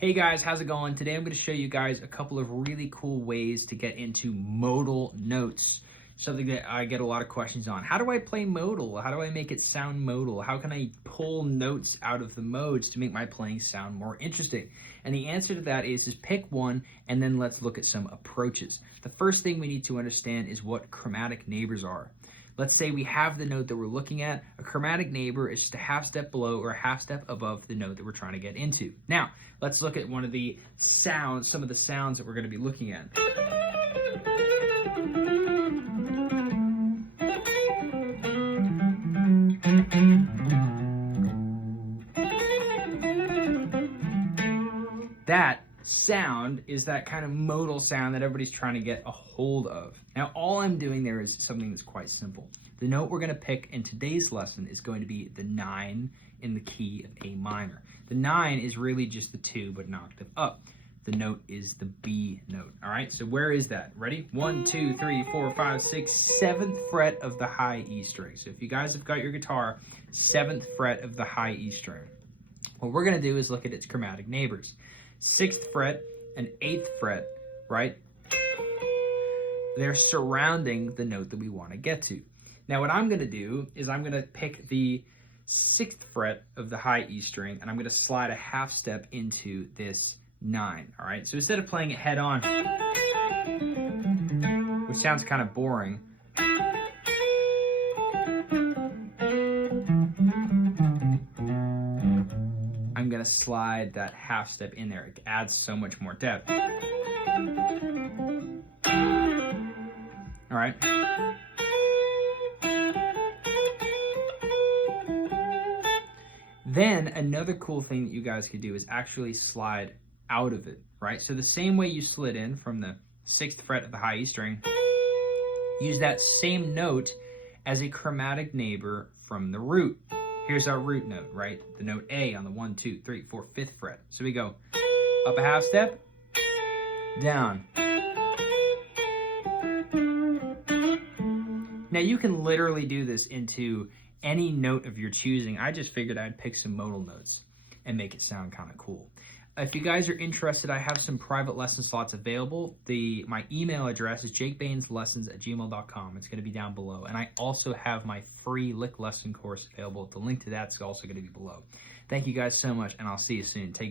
Hey guys, how's it going? Today I'm going to show you guys a couple of really cool ways to get into modal notes. Something that I get a lot of questions on. How do I play modal? How do I make it sound modal? How can I pull notes out of the modes to make my playing sound more interesting? And the answer to that is pick one and then let's look at some approaches. The first thing we need to understand is what chromatic neighbors are. Let's say we have the note that we're looking at. A chromatic neighbor is just a half step below or a half step above the note that we're trying to get into. Now, let's look at one of the sounds, some of the sounds that we're going to be looking at. That sound is that kind of modal sound that everybody's trying to get a hold of. Now, all I'm doing there is something that's quite simple. The note we're going to pick in today's lesson is going to be the 9 in the key of A minor. The 9 is really just the 2, but an octave up. The note is the B note. All right, so where is that? Ready? 1, 2, 3, 4, 5, 6, 7th fret of the high E string. So if you guys have got your guitar, 7th fret of the high E string. What we're going to do is look at its chromatic neighbors. 6th fret and 8th fret, right? They're surrounding the note that we want to get to. Now what I'm going to do is I'm going to pick the 6th fret of the high E string and I'm going to slide a half step into this 9, all right? So instead of playing it head on, which sounds kind of boring, I'm going to slide that half step in there. It adds so much more depth. All right. Then another cool thing that you guys could do is actually slide out of it, right? So the same way you slid in from the 6th fret of the high E string, use that same note as a chromatic neighbor from the root. Here's our root note, right? The note A on the 1, 2, 3, 4, 5th fret. So we go up a half step, down. Now you can literally do this into any note of your choosing. I just figured I'd pick some modal notes and make it sound kind of cool. If you guys are interested, I have some private lesson slots available. My email address is jakebayneslessons@gmail.com. It's going to be down below. And I also have my free lick lesson course available. The link to that's also going to be below. Thank you guys so much, and I'll see you soon. Take